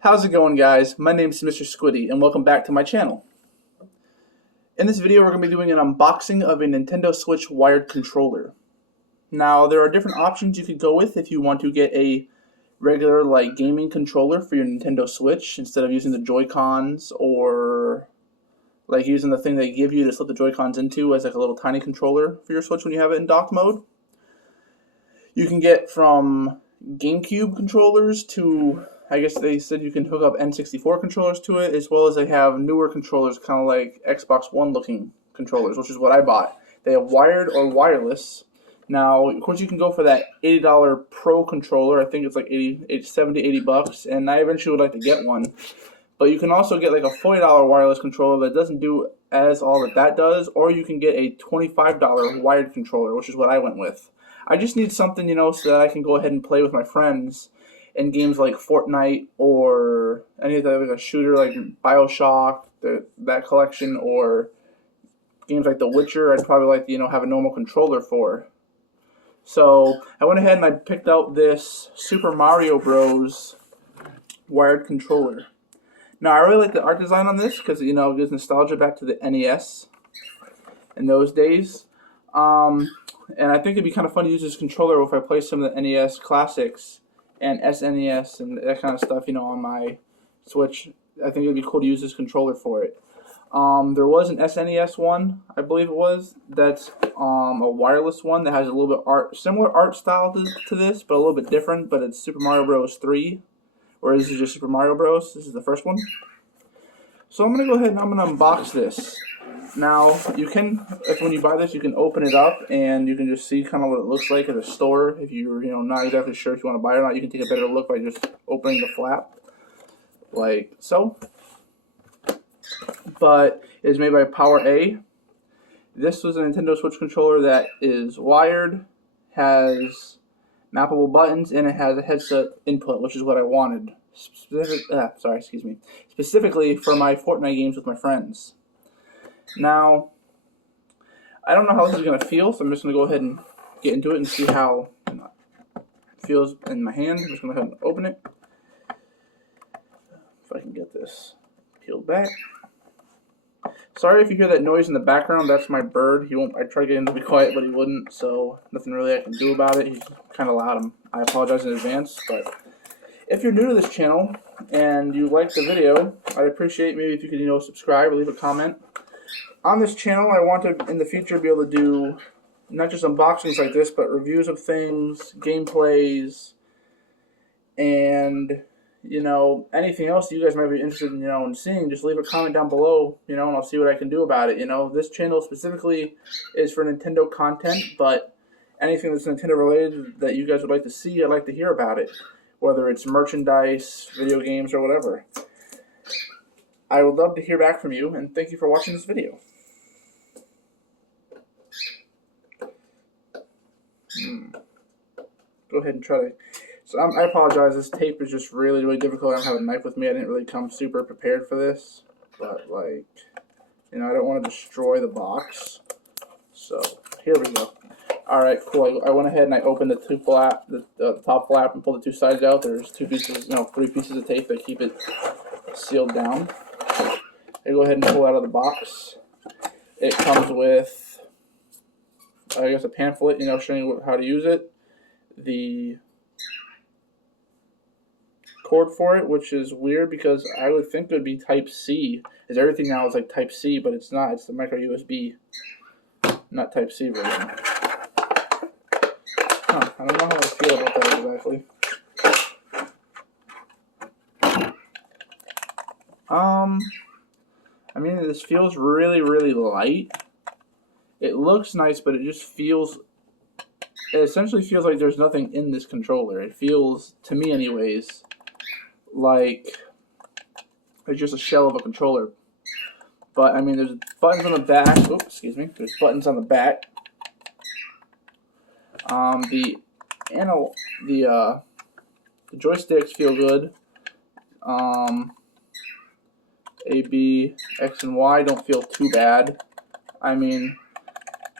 How's it going, guys? My name is Mr. Squiddy, and welcome back to my channel. In this video, we're going to be doing an unboxing of a Nintendo Switch wired controller. Now, there are different options you could go with if you want to get a regular, gaming controller for your Nintendo Switch instead of using the Joy-Cons or, using the thing they give you to slip the Joy-Cons into as, a little tiny controller for your Switch when you have it in dock mode. You can get from GameCube controllers to, I guess they said you can hook up N64 controllers to it, as well as they have newer controllers, kind of like Xbox One looking controllers, which is what I bought. They have wired or wireless. Now, of course, you can go for that $80 Pro controller. I think it's like 70, 80 bucks, and I eventually would like to get one. But you can also get like a $40 wireless controller that doesn't do as all that does, or you can get a $25 wired controller, which is what I went with. I just need something, so that I can go ahead and play with my friends in games like Fortnite or any other like a shooter like BioShock, that collection, or games like The Witcher. I'd probably like to, have a normal controller for. So I went ahead and I picked out this Super Mario Bros. Wired controller. Now I really like the art design on this because it gives nostalgia back to the NES in those days. And I think it'd be kind of fun to use this controller if I play some of the NES classics and SNES and that kind of stuff, on my Switch. I think it'd be cool to use this controller for it. There was an SNES one, I believe it was, that's a wireless one that has a little bit similar art style to this, but a little bit different, but it's Super Mario Bros. 3, or this is just Super Mario Bros. This is the first one. So I'm going to go ahead and I'm going to unbox this. Now, when you buy this, you can open it up and you can just see kind of what it looks like at a store. If you're, not exactly sure if you want to buy it or not, you can take a better look by just opening the flap, like so. But it is made by PowerA. This was a Nintendo Switch controller that is wired, has mappable buttons, and it has a headset input, which is what I wanted. Specifically for my Fortnite games with my friends. Now, I don't know how this is going to feel, so I'm just going to go ahead and get into it and see how it feels in my hand. I'm just going to go ahead and open it. If I can get this peeled back. Sorry if you hear that noise in the background. That's my bird. I tried to get him to be quiet, but he wouldn't, so nothing really I can do about it. He's kind of loud. I apologize in advance, but if you're new to this channel and you like the video, I'd appreciate maybe if you could, subscribe or leave a comment. On this channel, I want to, in the future, be able to do not just unboxings like this, but reviews of things, gameplays, and, anything else you guys might be interested in, in seeing. Just leave a comment down below, and I'll see what I can do about it. This channel specifically is for Nintendo content, but anything that's Nintendo related that you guys would like to see, I'd like to hear about it. Whether it's merchandise, video games, or whatever. I would love to hear back from you, and thank you for watching this video. Go ahead and try to... So I apologize, this tape is just really, really difficult. I don't have a knife with me. I didn't really come super prepared for this. But, I don't want to destroy the box. So, here we go. Alright, cool. I went ahead and I opened the top flap and pulled the two sides out. There's 3 pieces of tape that keep it sealed down. I go ahead and pull it out of the box. It comes with, I guess, a pamphlet, showing you how to use it. The cord for it, which is weird because I would think it would be Type-C, as everything now is like Type-C, but it's not. It's the micro USB, not Type-C version. I don't know how I feel about that exactly. I mean, this feels really, really light. It looks nice, but it essentially feels like there's nothing in this controller. It feels, to me anyways, like it's just a shell of a controller. But, I mean, there's buttons on the back. Oops, excuse me. There's buttons on the back. The joysticks feel good. A, B, X, and Y don't feel too bad. I mean,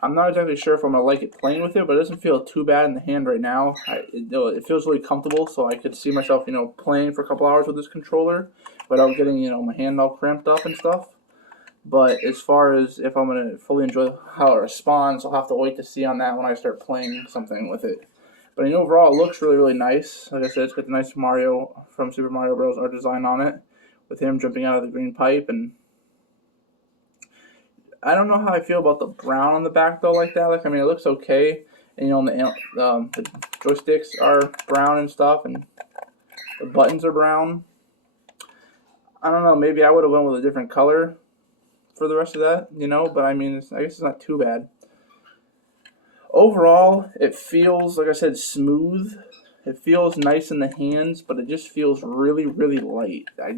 I'm not exactly sure if I'm going to like it playing with it, but it doesn't feel too bad in the hand right now. It feels really comfortable, so I could see myself, playing for a couple hours with this controller without getting, my hand all cramped up and stuff. But as far as if I'm going to fully enjoy how it responds, I'll have to wait to see on that when I start playing something with it. But overall, it looks really, really nice. Like I said, it's got the nice Mario from Super Mario Bros. Art design on it, with him jumping out of the green pipe. And I don't know how I feel about the brown on the back though, like that. It looks okay. And the joysticks are brown and stuff, and the buttons are brown. I don't know. Maybe I would have went with a different color for the rest of that, But I guess it's not too bad. Overall, it feels, like I said, smooth. It feels nice in the hands, but it just feels really, really light. I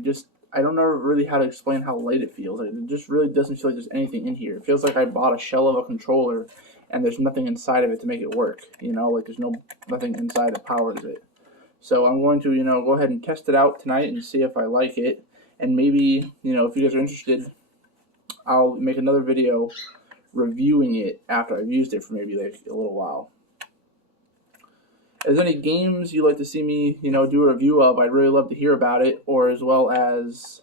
don't know really how to explain how light it feels. It just really doesn't feel like there's anything in here. It feels like I bought a shell of a controller and there's nothing inside of it to make it work. There's nothing inside that powers it. So I'm going to, go ahead and test it out tonight and see if I like it. And maybe, if you guys are interested, I'll make another video reviewing it after I've used it for maybe like a little while. If there's any games you'd like to see me, do a review of, I'd really love to hear about it, or as well as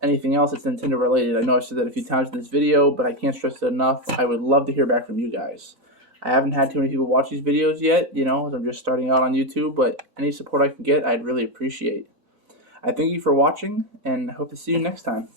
anything else that's Nintendo related. I know I said that a few times in this video, but I can't stress it enough. I would love to hear back from you guys. I haven't had too many people watch these videos yet, as I'm just starting out on YouTube, but any support I can get, I'd really appreciate. I thank you for watching, and I hope to see you next time.